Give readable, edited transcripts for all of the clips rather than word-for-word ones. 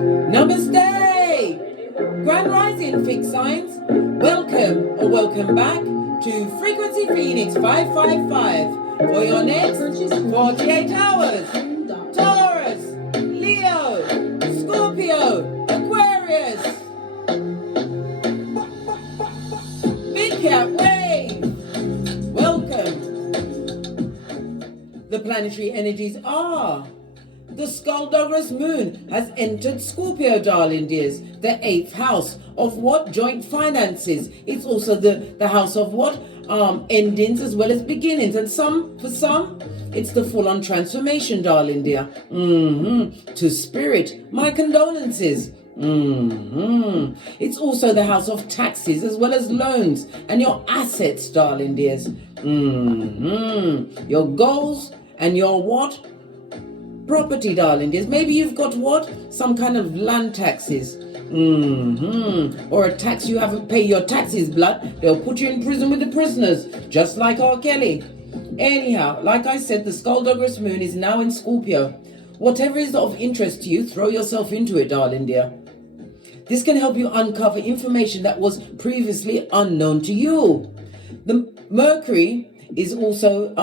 Namaste! Grand Rising Fixed Signs, welcome back to Frequency Phoenix 555 for your next 48 hours. Taurus, Leo, Scorpio, Aquarius. Big Cat Wave, welcome. The planetary energies are: the skullduggerous moon has entered Scorpio, darling dears, the 8th house of what? Joint finances. It's also the house of what? Endings as well as beginnings. And for some, it's the full-on transformation, darling dear. To spirit, my condolences. It's also the house of taxes as well as loans and your assets, darling dears. Your goals and your what? Property, darling dears. Maybe you've got what? Some kind of land taxes. Or a tax you haven't paid your taxes, blood. They'll put you in prison with the prisoners, just like R. Kelly. Anyhow, like I said, the skullduggerous moon is now in Scorpio. Whatever is of interest to you, throw yourself into it, darling dear. This can help you uncover information that was previously unknown to you. The Mercury is also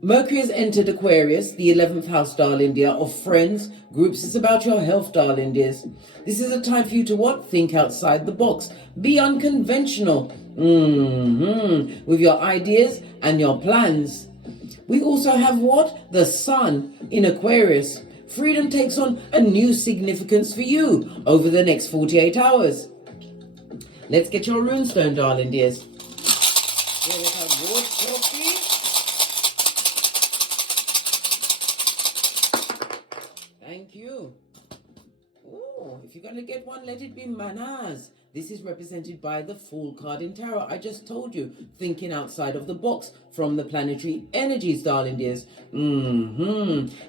Mercury has entered Aquarius, the 11th house, darling dear, of friends, groups. It's about your health, darling dears. This is a time for you to what? Think outside the box. Be unconventional with your ideas and your plans. We also have what? The sun in Aquarius. Freedom takes on a new significance for you over the next 48 hours. Let's get your runestone, darling dears. Here we have water coffee. Thank you. Oh, if you're going to get one, let it be manners. This is represented by the Fool card in Tarot. I just told you, thinking outside of the box from the planetary energies, darling dears.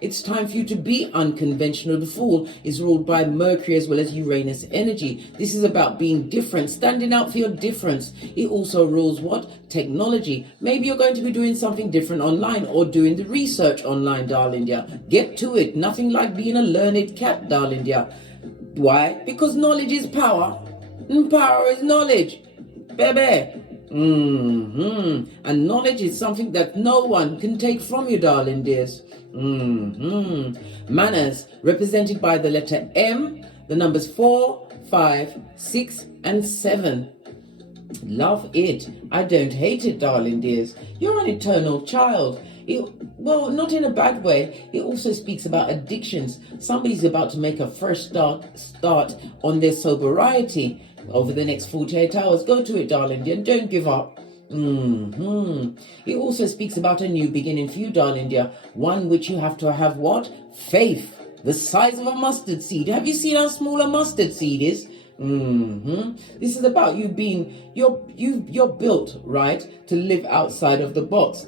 It's time for you to be unconventional. The Fool is ruled by Mercury as well as Uranus energy. This is about being different, standing out for your difference. It also rules what? Technology. Maybe you're going to be doing something different online or doing the research online, darling dear. Get to it. Nothing like being a learned cat, darling dear. Why? Because knowledge is power. And power is knowledge, baby. And knowledge is something that no one can take from you, darling dears. Manners, represented by the letter M, the numbers 4, 5, 6, and 7. Love it. I don't hate it, darling dears. You're an eternal child. Well, not in a bad way. It also speaks about addictions. Somebody's about to make a fresh start on their sobriety over the next 48 hours. Go to it, darling dear. Don't give up. It also speaks about a new beginning for you, darling dear. One which you have to have what? Faith. The size of a mustard seed. Have you seen how small a mustard seed is? This is about you being, you're built, right, to live outside of the box.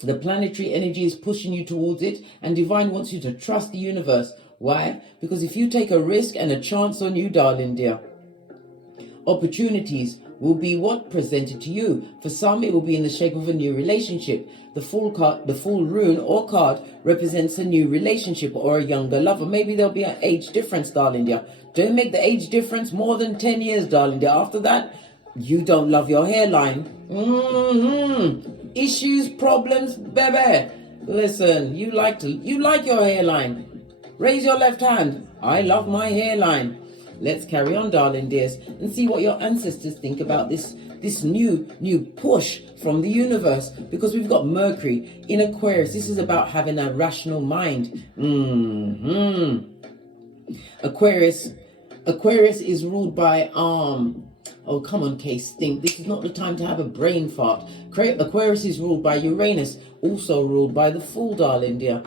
The planetary energy is pushing you towards it, and divine wants you to trust the universe. Why? Because if you take a risk and a chance on you, darling dear, opportunities will be what? Presented to you. For some, it will be in the shape of a new relationship. The Fool card, the Fool rune or card represents a new relationship or a younger lover. Maybe there'll be an age difference, darling dear. Don't make the age difference more than 10 years, darling dear. After that, you don't love your hairline. Issues, problems, baby. Listen, you like your hairline. Raise your left hand. I love my hairline. Let's carry on, darling dears, and see what your ancestors think about this new push from the universe, because we've got Mercury in Aquarius. This is about having a rational mind. Aquarius is ruled by oh, come on, Case, think. This is not the time to have a brain fart. Aquarius is ruled by Uranus, also ruled by the Fool, darling dear.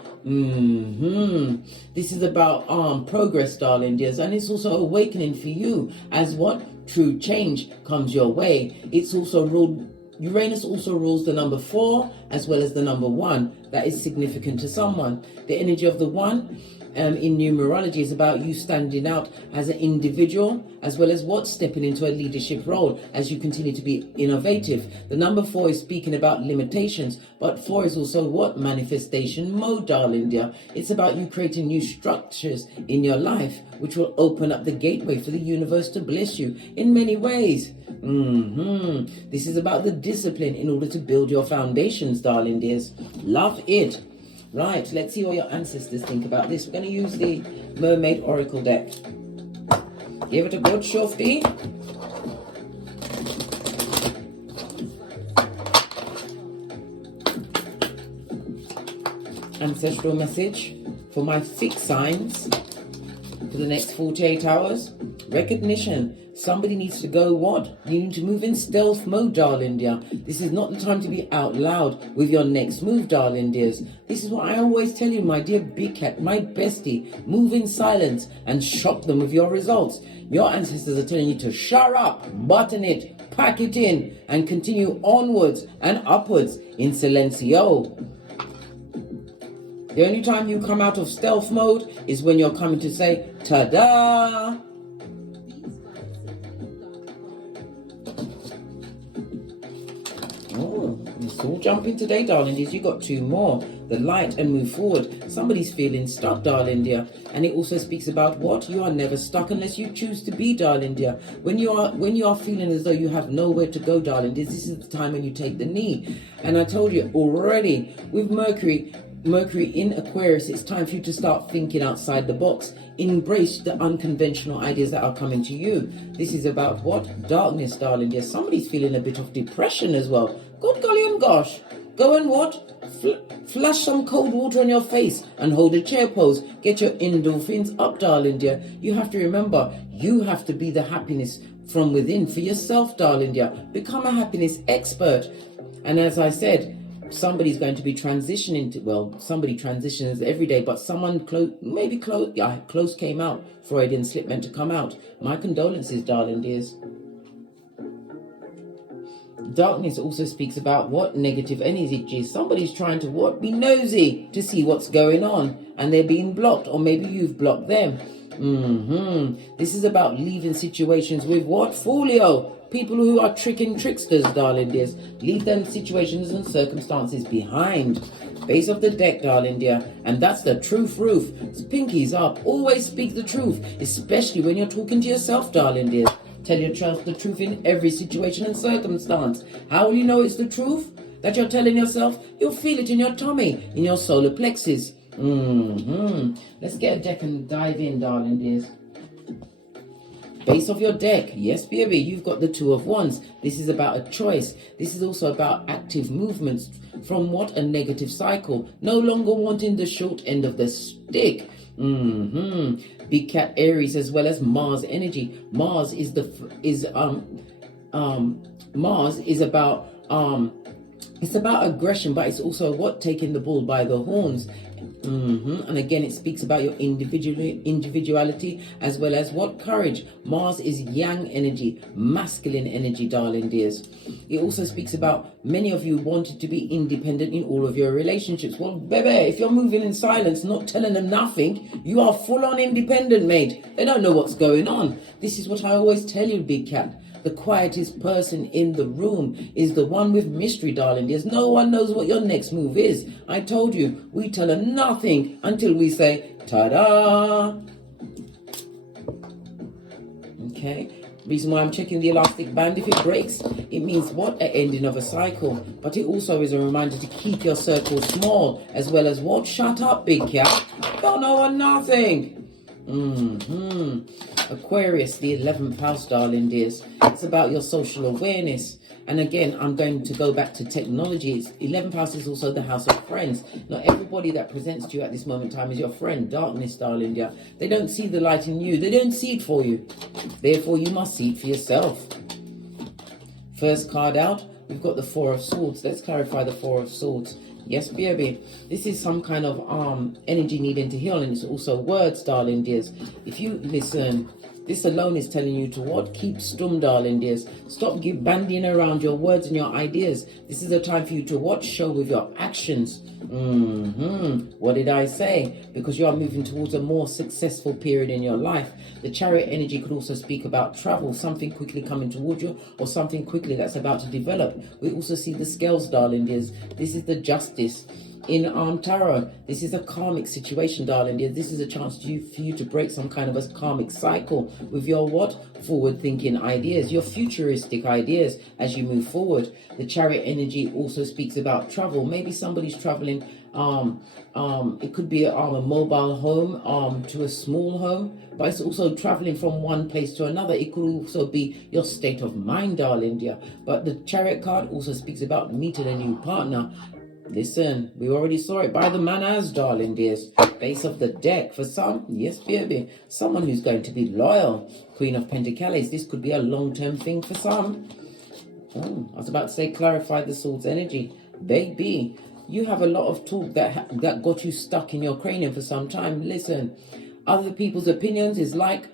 This is about progress, darling dears, and it's also awakening for you as what? True change comes your way. It's also ruled, Uranus also rules the number 4 as well as the number 1. that is significant to someone. The energy of the one in numerology is about you standing out as an individual, as well as what stepping into a leadership role as you continue to be innovative. The number 4 is speaking about limitations, but 4 is also what? Manifestation mode, darling dear. It's about you creating new structures in your life, which will open up the gateway for the universe to bless you in many ways. This is about the discipline in order to build your foundations, darling dears. Love it. Right, let's see what your ancestors think about this. We're going to use the Mermaid Oracle deck. Give it a good shofty. Ancestral message for my fixed signs for the next 48 hours. Recognition. Somebody needs to go what? You need to move in stealth mode, darling dear. This is not the time to be out loud with your next move, darling dears. This is what I always tell you, my dear big cat, my bestie. Move in silence and shock them with your results. Your ancestors are telling you to shut up, button it, pack it in, and continue onwards and upwards in silencio. The only time you come out of stealth mode is when you're coming to say, ta-da! It's all jumping today, darling dears. You got 2 more. The light and move forward. Somebody's feeling stuck, darling dear. And it also speaks about what? You are never stuck unless you choose to be, darling dear. When you are feeling as though you have nowhere to go, darling dears, this is the time when you take the knee. And I told you already, with Mercury in Aquarius, it's time for you to start thinking outside the box. Embrace the unconventional ideas that are coming to you. This is about what? Darkness, darling dear. Somebody's feeling a bit of depression as well. Good golly and gosh. Go and what? Flash some cold water on your face and hold a chair pose. Get your endorphins up, darling dear. You have to remember, you have to be the happiness from within for yourself, darling dear. Become a happiness expert. And as I said, somebody's going to be transitioning to, well, somebody transitions every day, but someone close came out. Freudian slip meant to come out. My condolences, darling dears. Darkness also speaks about what? Negative energy. Somebody's trying to what? Be nosy to see what's going on, and they're being blocked, or maybe you've blocked them. This is about leaving situations with what? Folio. People who are tricksters, darling dears. Leave them situations and circumstances behind. Base of the deck, darling dear. And that's the truth roof. It's pinkies up. Always speak the truth, especially when you're talking to yourself, darling dears. Tell yourself the truth in every situation and circumstance. How will you know it's the truth that you're telling yourself? You'll feel it in your tummy, in your solar plexus. Let's get a deck and dive in, darling dears. Base of your deck. Yes, baby, you've got the 2 of Wands. This is about a choice. This is also about active movements from what? A negative cycle. No longer wanting the short end of the stick. Big cat Aries, as well as Mars energy. Mars is about it's about aggression, but it's also what? Taking the bull by the horns. And again, it speaks about your individuality, as well as what? Courage. Mars is yang energy, masculine energy, darling dears. It also speaks about many of you wanted to be independent in all of your relationships. Well, baby, if you're moving in silence, not telling them nothing, you are full on independent, mate. They don't know what's going on. This is what I always tell you, big cat. The quietest person in the room is the one with mystery, darling. There's no one knows what your next move is. I told you, we tell her nothing until we say, ta-da! Okay. Reason why I'm checking the elastic band. If it breaks, it means what? An ending of a cycle. But it also is a reminder to keep your circle small, as well as what? Shut up, big cat. Don't know nothing. Aquarius, the 11th house, darling dears. It's about your social awareness. And again, I'm going to go back to technology. 11th house is also the house of friends. Not everybody that presents to you at this moment in time is your friend. Darkness, darling dear. They don't see the light in you. They don't see it for you. Therefore, you must see it for yourself. First card out, we've got the 4 of Swords. Let's clarify the 4 of Swords. Yes, baby. This is some kind of energy needing to heal, and it's also words, darling dears. If you listen, This alone is telling you to what? Keep stum, darling dears. Stop bandying around your words and your ideas. This is a time for you to what? Show with your actions. What did I say? Because you are moving towards a more successful period in your life. The Chariot energy could also speak about travel, something quickly coming towards you, or something quickly that's about to develop. We also see the Scales, darling dears. This is the Justice. In Tarot, this is a karmic situation, darling dear. This is a chance for you to break some kind of a karmic cycle with your what? Forward-thinking ideas, your futuristic ideas as you move forward. The Chariot energy also speaks about travel. Maybe somebody's traveling. It could be a mobile home to a small home, but it's also traveling from one place to another. It could also be your state of mind, darling dear. But the Chariot card also speaks about meeting a new partner. Listen, we already saw it by the manners, darling dears. Base of the deck. For some, yes, baby, someone who's going to be loyal. Queen of Pentacles. This could be a long-term thing for some. I was about to say clarify the Swords energy. Baby, you have a lot of talk that got you stuck in your cranium for some time. Listen, other people's opinions is like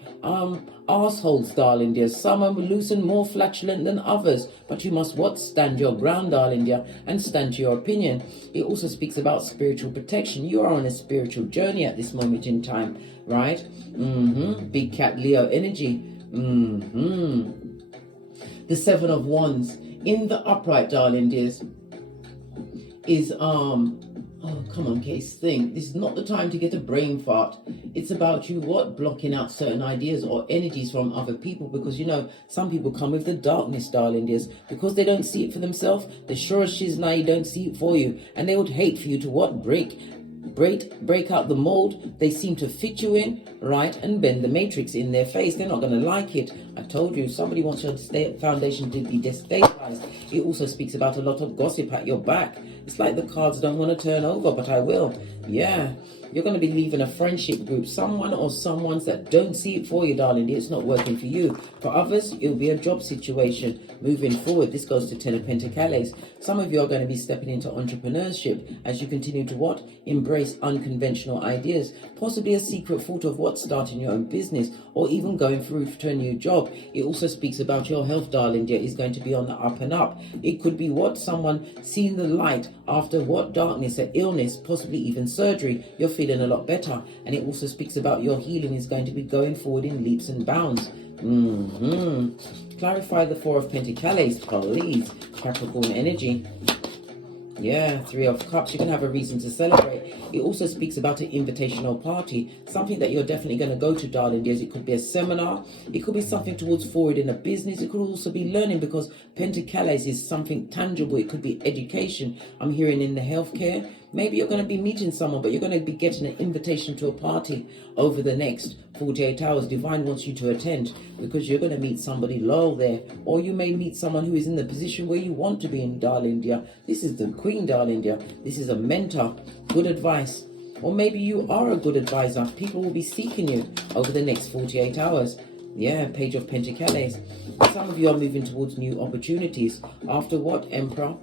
assholes, darling dear. Some are loose and more flatulent than others, but you must what? Stand your ground, darling dear, and stand to your opinion. It also speaks about spiritual protection. You are on a spiritual journey at this moment in time, right? Big Cat Leo energy. The Seven of Wands in the upright, darling dears, is oh, come on, Case, think. This is not the time to get a brain fart. It's about you, what? Blocking out certain ideas or energies from other people, because, you know, some people come with the darkness, darling dears, because they don't see it for themselves. They sure as shiznai don't see it for you. And they would hate for you to what? Break out the mold they seem to fit you in, right, and bend the matrix in their face. They're not going to like it. I told you, somebody wants your foundation to be destabilized. It also speaks about a lot of gossip at your back. It's like the cards don't want to turn over, but I will. Yeah, you're going to be leaving a friendship group, someone or someone's that don't see it for you, darling. It's not working for you. For others, it'll be a job situation moving forward. This goes to Ten of Pentacles. Some of you are going to be stepping into entrepreneurship as you continue to what? Embrace unconventional ideas. Possibly a secret thought of what? Starting your own business or even going through to a new job. It also speaks about your health, darling dear, is going to be on the up and up. It could be what? Someone seeing the light after what? Darkness, an illness, possibly even surgery. You're feeling a lot better. And it also speaks about your healing is going to be going forward in leaps and bounds. Clarify the Four of Pentacles, please. Capricorn energy. Yeah, Three of Cups. You're going to have a reason to celebrate. It also speaks about an invitational party, something that you're definitely going to go to, darling dears. It could be a seminar. It could be something towards forward in a business. It could also be learning, because Pentacles is something tangible. It could be education. I'm hearing in the healthcare. Maybe you're going to be meeting someone, but you're going to be getting an invitation to a party over the next 48 hours. Divine wants you to attend, because you're going to meet somebody loyal there. Or you may meet someone who is in the position where you want to be in, darling dear. This is the Queen, darling dear. This is a mentor. Good advice. Or maybe you are a good advisor. People will be seeking you over the next 48 hours. Yeah, Page of Pentacles. Some of you are moving towards new opportunities. After what? Emperor.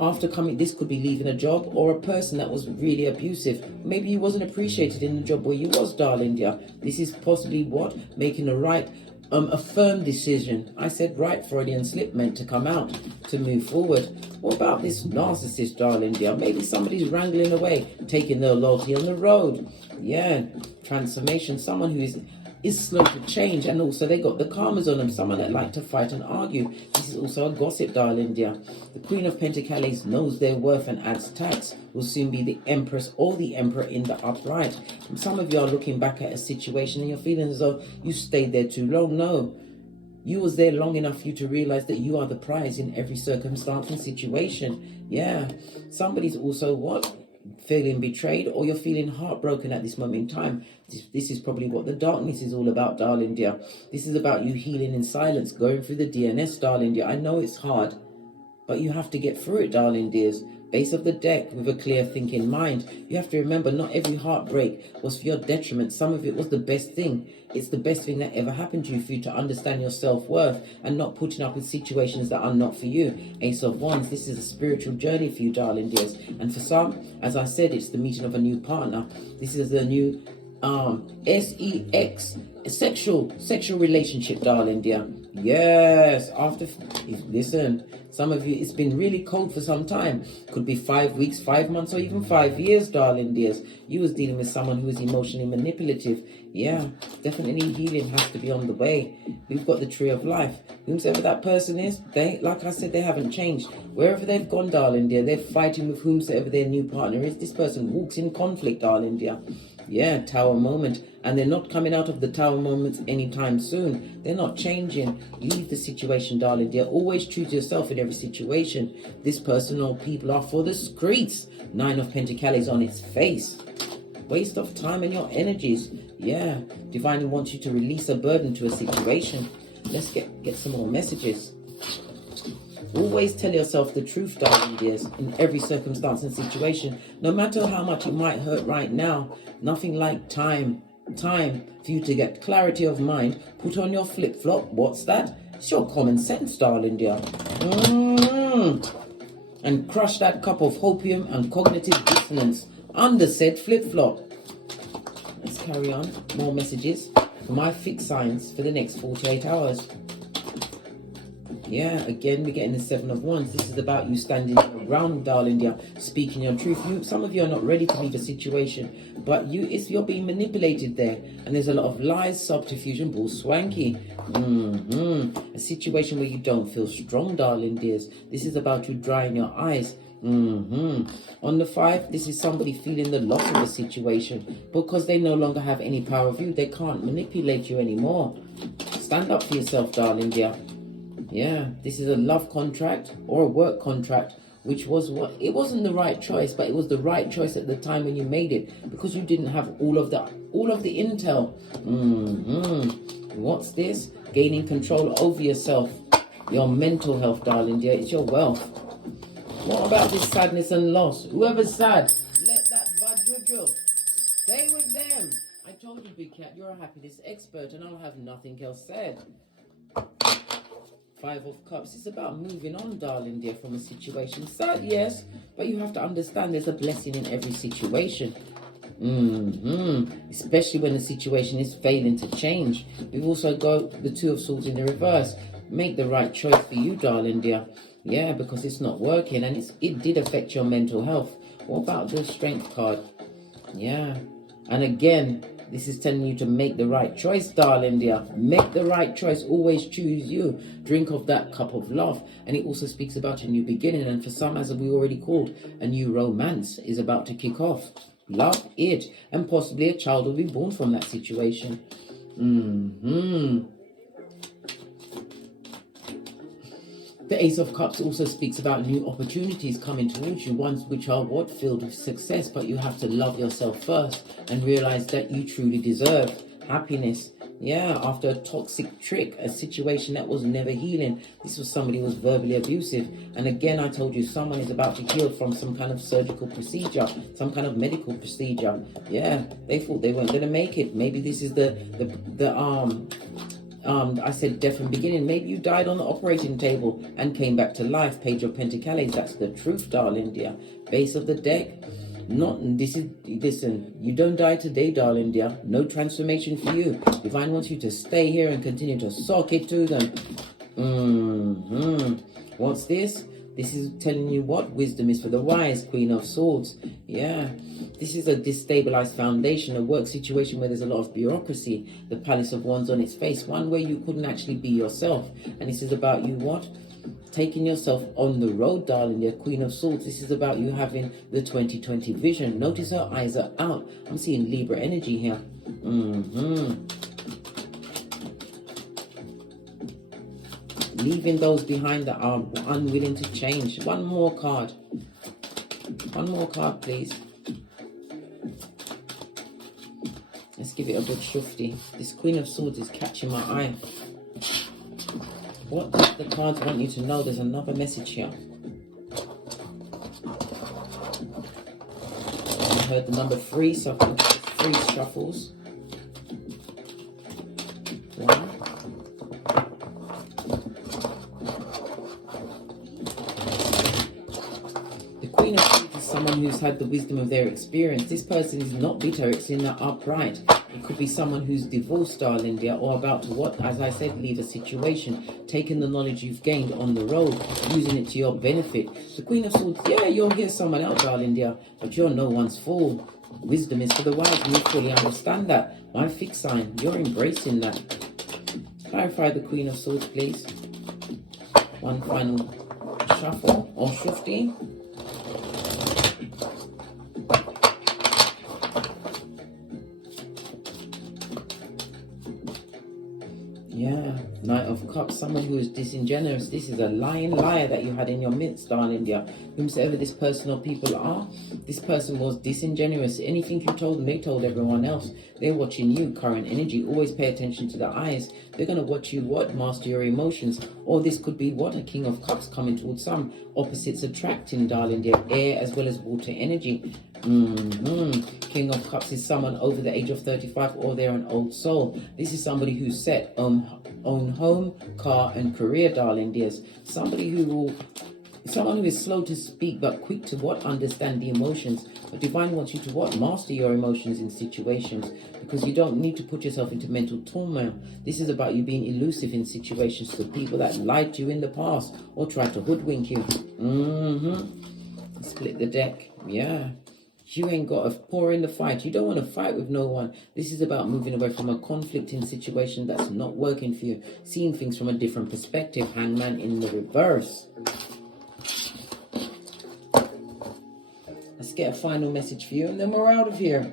After coming, this could be leaving a job or a person that was really abusive. Maybe you wasn't appreciated in the job where you was, darling dear. This is possibly what? Making a right, a firm decision. I said right, Freudian slip, meant to come out to move forward. What about this narcissist, darling dear? Maybe somebody's wrangling away, taking their loyalty on the road. Yeah, transformation. Someone who is slow to change, and also they got the karmas on them. Someone that like to fight and argue. This is also a gossip, darling dear. The Queen of Pentacles knows their worth and adds tax. Will soon be the Empress or the Emperor in the upright. And some of you are looking back at a situation and you're feeling as though you stayed there too long. No, you was there long enough for you to realize that you are the prize in every circumstance and situation. Yeah, somebody's also what? Feeling betrayed, or you're feeling heartbroken at this moment in time. This is probably what the darkness is all about, darling dear. This is about you healing in silence, going through the DNS, darling dear. I know it's hard, but you have to get through it, darling dears. Base of the deck with a clear thinking mind. You have to remember, not every heartbreak was for your detriment. Some of it was the best thing. It's the best thing that ever happened to you, for you to understand your self-worth and not putting up with situations that are not for you. Ace of Wands. This is a spiritual journey for you, darling dears. And for some, as I said, it's the meeting of a new partner. This is a new sex, sexual relationship, darling dear. Yes, listen, some of you, it's been really cold for some time. Could be 5 weeks, 5 months, or even 5 years, darling dears. You was dealing with someone who was emotionally manipulative. Yeah, definitely healing has to be on the way. We've got the tree of life. Whomsoever that person is, they, like I said, they haven't changed. Wherever they've gone, darling dear, they're fighting with whomsoever their new partner is. This person walks in conflict, darling dear. Yeah, tower moment. And they're not coming out of the tower moments anytime soon. They're not changing. Leave the situation, darling dear. Always choose yourself in every situation. This person or people are for the streets. 9 of Pentacles on its face. Waste of time and your energies. Yeah, Divinely wants you to release a burden to a situation. Let's get some more messages. Always tell yourself the truth, darling dears, in every circumstance and situation. No matter how much it might hurt right now, nothing like time for you to get clarity of mind. Put on your flip-flop. What's that? It's your common sense, darling dear. And crush that cup of hopium and cognitive dissonance under said flip-flop. Let's carry on. More messages for my fixed signs for the next 48 hours. Yeah, again, we're getting the 7 of Wands. This is about you standing around, darling dear, speaking your truth. Some of you are not ready to leave a situation, but you're being manipulated there. And there's a lot of lies, subterfuge, and bull swanky. A situation where you don't feel strong, darling dears. This is about you drying your eyes. On the 5, this is somebody feeling the loss of a situation because they no longer have any power of you. They can't manipulate you anymore. Stand up for yourself, darling dear. Yeah, this is a love contract or a work contract, which was it wasn't the right choice, but it was the right choice at the time when you made it, because you didn't have all of the intel. What's this? Gaining control over yourself, your mental health, darling dear. It's your wealth. What about this sadness and loss? Whoever's sad, let that bad juju stay with them. I told you, Big Cat, you're a happiness expert, and I'll have nothing else said. 5 of Cups. It's about moving on, darling dear, from a situation. Sad, yes, but you have to understand there's a blessing in every situation. Especially when the situation is failing to change. We've also got the 2 of Swords in the reverse. Make the right choice for you, darling dear. Yeah, because it's not working, and it did affect your mental health. What about the Strength card? Yeah, and again, this is telling you to make the right choice, darling dear. Make the right choice. Always choose you. Drink of that cup of love. And it also speaks about a new beginning. And for some, as we already called, a new romance is about to kick off. Love it. And possibly a child will be born from that situation. The Ace of Cups also speaks about new opportunities coming towards you, ones which are filled with success, but you have to love yourself first and realize that you truly deserve happiness. Yeah, after a toxic trick, a situation that was never healing. This was somebody who was verbally abusive. And again, I told you, someone is about to heal from some kind of surgical procedure, some kind of medical procedure. Yeah, they thought they weren't going to make it. Maybe this is I said death from beginning. Maybe you died on the operating table and came back to life. Page of Pentacles. That's the truth, darling dear. Base of the deck. Listen, you don't die today, darling dear. No transformation for you. Divine wants you to stay here and continue to sock it to them. What's this? This is telling you what? Wisdom is for the wise. Queen of Swords. Yeah. This is a destabilized foundation, a work situation where there's a lot of bureaucracy. The Palace of Wands on its face. One where you couldn't actually be yourself. And this is about you what? Taking yourself on the road, darling. The Queen of Swords. This is about you having the 2020 vision. Notice her eyes are out. I'm seeing Libra energy here. Leaving those behind that are unwilling to change. One more card. One more card, please. Let's give it a good shufti. This Queen of Swords is catching my eye. What does the cards want you to know? There's another message here. I heard the number 3, so I think it's 3 shuffles. 1. someone who's had the wisdom of their experience. This person is not bitter, it's in the upright. It could be someone who's divorced, darling dear, or about to what, as I said, leave a situation, taking the knowledge you've gained on the road, using it to your benefit. The Queen of Swords, yeah, you'll hear someone else, darling dear, but you're no one's fool. Wisdom is for the wise, and you fully understand that. My fixed sign, you're embracing that. Clarify the Queen of Swords, please. One final shuffle or shifting. Yeah, Knight of Cups, someone who is disingenuous. This is a lying liar that you had in your midst, darling dear. Whomsoever this person or people are, this person was disingenuous. Anything you told them, they told everyone else. They're watching you, current energy. Always pay attention to the eyes. They're going to watch you, what? Master your emotions. Or this could be, what? A King of Cups coming towards some. Opposites attracting, darling dear. Air as well as water energy. King of Cups is someone over the age of 35, or they're an old soul. This is somebody who's set own home, car and career, darling dears. Someone who is slow to speak but quick to what? Understand the emotions. But Divine wants you to what? Master your emotions in situations, because you don't need to put yourself into mental turmoil. This is about you being elusive in situations to people that lied to you in the past or tried to hoodwink you. Split the deck. Yeah. You ain't got to pour in the fight. You don't want to fight with no one. This is about moving away from a conflicting situation that's not working for you. Seeing things from a different perspective. Hangman in the reverse. Let's get a final message for you, and then we're out of here.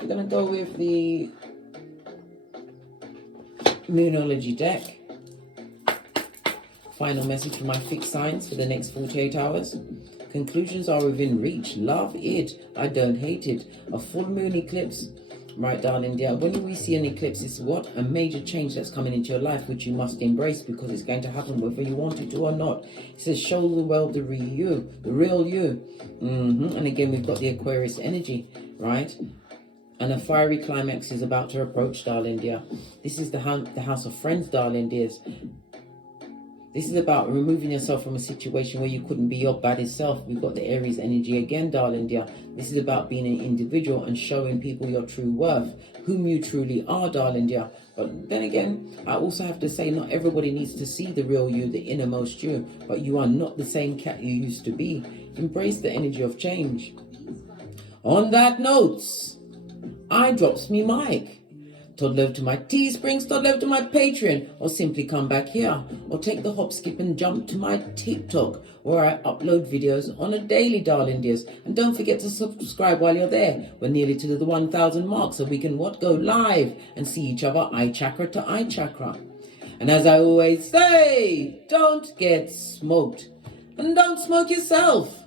We're going to go with the Numerology deck. Final message for my fixed signs for the next 48 hours. Conclusions are within reach. Love it. I don't hate it. A full moon eclipse. Right, darling dear. When we see an eclipse, it's what? A major change that's coming into your life, which you must embrace, because it's going to happen whether you want it to or not. It says, show the world the real you. The real you. And again, we've got the Aquarius energy, right? And a fiery climax is about to approach, darling dear. This is the house of friends, darling dears. This is about removing yourself from a situation where you couldn't be your baddest self. We've got the Aries energy again, darling dear. This is about being an individual and showing people your true worth, whom you truly are, darling dear. But then again, I also have to say, not everybody needs to see the real you, the innermost you. But you are not the same cat you used to be. Embrace the energy of change. On that note, I drops me mic. Toddle over to my Teesprings, toddle over to my Patreon, or simply come back here, or take the hop, skip and jump to my TikTok, where I upload videos on a daily, darling dears. And don't forget to subscribe while you're there. We're nearly to the 1,000 mark, so we can go live and see each other eye chakra to eye chakra. And as I always say, don't get smoked, and don't smoke yourself.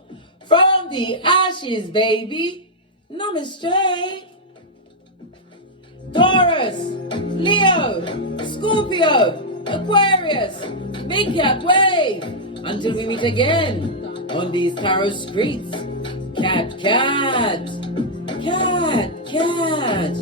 From the ashes, baby. Namaste. Taurus, Leo, Scorpio, Aquarius, Big Cat Wave. Until we meet again on these tarot streets. Cat, cat, cat, cat.